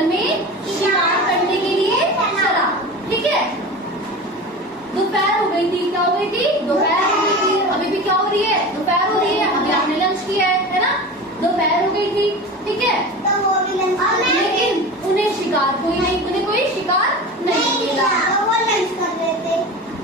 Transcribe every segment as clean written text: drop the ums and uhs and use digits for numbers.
जंगल में शिकार करने के लिए चला। ठीक है, दोपहर हो गई थी। क्या हो गई थी? दोपहर हो गई थी। अभी भी क्या हो रही है? दोपहर हो रही है। अभी आपने लंच किया है ना? दोपहर हो गई थी। ठीक है, लेकिन उन्हें शिकार कोई शिकार नहीं मिला।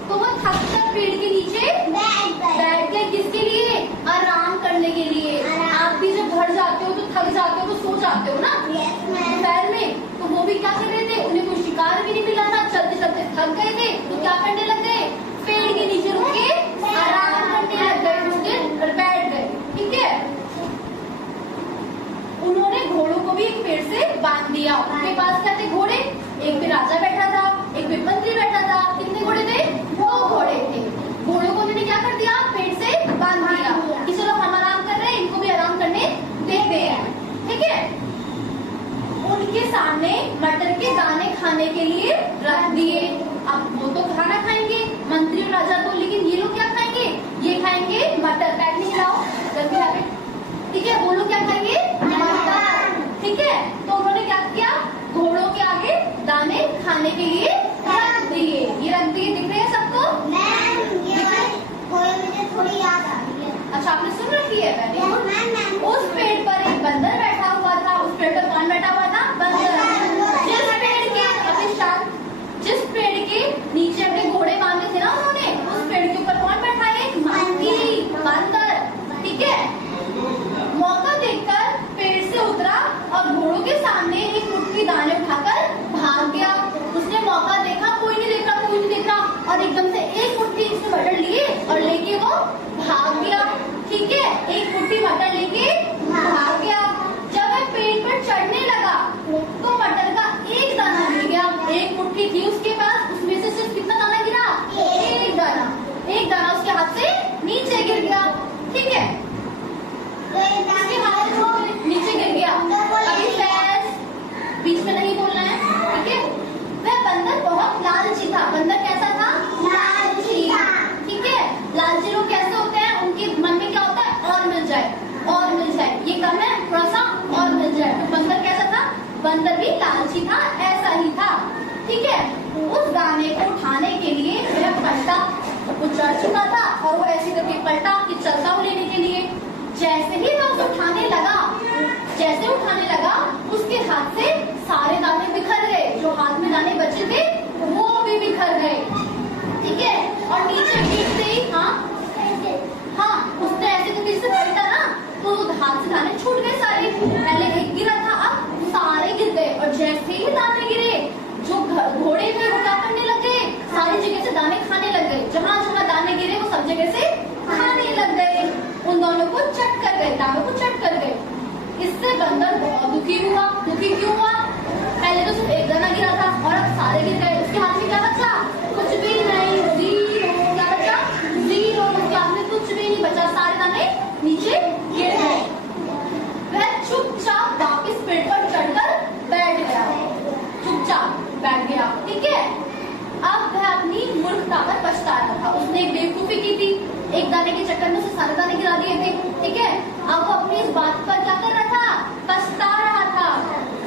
तो वो थक कर पेड़ के नीचे बैठ गए। किसके लिए? आराम करने के लिए। आप भी जब घर जाते हो तो थक जाते हो तो सो जाते हो ना दोपहर में, तो वो भी क्या कर रहे थे? उन्हें कोई शिकार भी नहीं मिला था, चलते चलते थक गए थे, तो क्या करने लग गए? पेड़ के नीचे रुक के आराम करने लग गए, रुक बैठ गए। ठीक है, उन्होंने घोड़ों को भी एक पेड़ से बांध दिया। उनके पास क्या थे? घोड़े। एक पे राजा बैठा था, एक पे मंत्री बैठा था। कितने घोड़े थे? 2 घोड़े थे। घोड़ों को उन्होंने क्या कर दिया? पेड़ से बांध दिया कि चलो हम आराम कर रहे हैं, इनको भी आराम करने देते हैं। ठीक है, उनके सामने मटर के दाने खाने के लिए रख दिए। अब वो तो खाना खाएंगे मंत्री और राजा को, लेकिन ये लोग क्या खाएंगे? ये खाएंगे मटर। बैठ नहीं लाओ जल्दी आगे। ठीक है, वो लोग क्या खाएंगे? मटर। ठीक है, तो उन्होंने क्या किया? घोड़ों के आगे दाने खाने के लिए रख दिए। ये रख दिए, दिख रहे हैं सबको? मुझे थोड़ी याद आ रही है। अच्छा, आपने सुन रखी है? मैंने उस पेड़ पर एक बंदर बैठा हुआ था। उस पेड़ पर कौन बैठा हुआ था? बंदर। जिस पेड़ के अभी जिस पेड़ के नीचे अपने घोड़े बांधे थे ना उन्होंने, उस पेड़ के ऊपर कौन बैठा है? मंकी, बंदर। ठीक है, मौका देखकर पेड़ से उतरा और घोड़ों के सामने एक मुट्ठी दाने उठाकर भाग गया। उसने मौका देखा, कोई नहीं देख रहा, कोई नहीं देख रहा, और एकदम से एक मुट्ठी इसने मटर लिए और लेके वो भाग गया। ठीक है, एक मुट्ठी मटर लेके भाग गया। जब वह पेड़ पर चढ़ने लगा तो मटर का एक दाना गिर गया। एक मुट्ठी थी उसके पास, उसमें से सिर्फ कितना दाना गिरा? एक दाना। एक दाना उसके हाथ से नीचे गिर गया। ठीक है, उसके हाथ से नीचे गिर गया। अभी बीच में नहीं बोलना है। ठीक है, वह बंदर बहुत लालची था। बंदर कैसा था? लालची। ठीक है, लालची लोग कैसे होते हैं? उनके मन में क्या होता है? और मिल जाए, और मिल जाए, ये कम है थोड़ा सा और मिल जाए। तो बंदर कैसा था? बंदर भी लालची था, ऐसा ही था। ठीक है, उस दाने को उठाने के लिए वह पलटा। वो चढ़ चुका था और वो ऐसे करके पलटा कि चलता हूँ लेने के लिए। जैसे ही वह उसे उठाने लगा, उसके हाथ से सारे दाने बिखर गए। जो हाथ में दाने बचे थे वो भी बिखर गए। ठीक है, और नीचे गिरते ही उसने ऐसे करके से पलटा ना, तो हाथ से दाने छूट गए सारे। पहले एक गिरा था, अब सारे गिर गए। और जैसे ही दाने गिरे, जो घोड़े थे वो क्या करने लग गए? सारी जगह से दाने खाने लग गए। जहाँ जहाँ दाने गिरे वो सब जगह से खाने लग गए। उन दोनों को चट कर गए, दानों को चट कर गए। इससे बंदर बहुत दुखी हुआ। दुखी क्यों हुआ? पहले तो सिर्फ एक दाना गिरा था और अब सारे गिर गए। उसके हाथ में क्या बचा? कुछ भी नहीं, जीरो। क्या बचा? जीरो। उसके हाथ में कुछ भी नहीं बचा, सारे दाने नीचे गिर गए। वह चुपचाप वापिस पेड़ पर चढ़कर बैठ गया। चुपचाप बैठ गया। ठीक है, अब वह अपनी मूर्खता पर पछता रहा था। उसने एक बेवकूफी की थी, एक दाने के चक्कर में उसे सारे दाने गिरा दिए थे। ठीक है, अब वो अपनी इस बात पर क्या कर रहा था? पछता रहा था।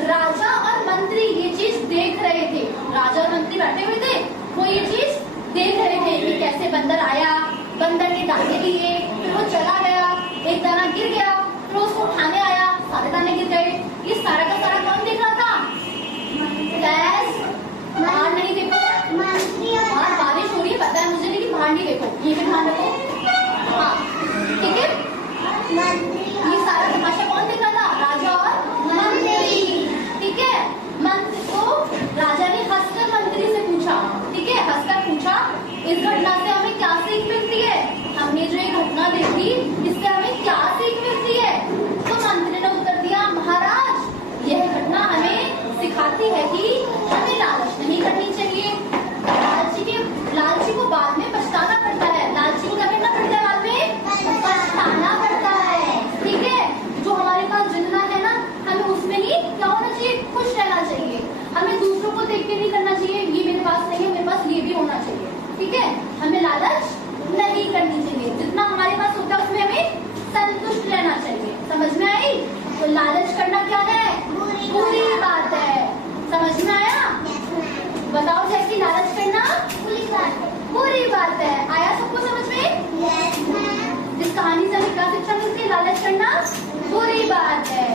राजा और मंत्री ये चीज देख रहे थे। राजा और मंत्री बैठे हुए थे, वो ये चीज देख रहे थे कि कैसे बंदर आया, बंदर ने दाने लिए, फिर वो चला गया, एक दाना गिर गया, फिर उसको उठाने आया, सारे दाने गिर गए। ये सारा का सारा कौन देख रहा था? बाहर नहीं देखो, बाहर बारिश हो रही है, पता है मुझे, लेकिन बाहर नहीं देखो, ये भी ध्यान रखो। हाँ, ठीक है, ये सारा तमाशा कौन देख रहा था? राजा और मंत्री। ठीक है, मंत्री को राजा ने हंसकर मंत्री से पूछा। ठीक है, हंसकर पूछा, इस घटना से हमें क्या सीख मिलती है? हमने जो ये घटना देखी, इससे हमें क्या सीख मिलती है? तो मंत्री ने उत्तर दिया, महाराज, यह घटना हमें सिखाती है कि हमें लालच नहीं करनी चाहिए। लालची को बाद में पछताना पड़ता है। लालची को क्या करना पड़ता है? बाद में पछताना पड़ता है। ठीक है, जो हमारे पास जितना है ना, हमें उसमें ही क्या होना चाहिए? खुश रहना चाहिए। हमें दूसरों को देख के नहीं करना चाहिए, ये मेरे पास नहीं है, मेरे पास ये भी होना चाहिए। ठीक है, हमें लालच नहीं करनी चाहिए। जितना हमारे पास होता है उसमें हमें संतुष्ट रहना चाहिए। समझ में आई? तो लालच करना क्या है? बुरी बात है। समझ में आया? बताओ जैसी लालच करना बुरी बात है। आया सबको समझ में? इस कहानी से हमें क्या शिक्षा मिलती है? लालच करना बुरी बात है।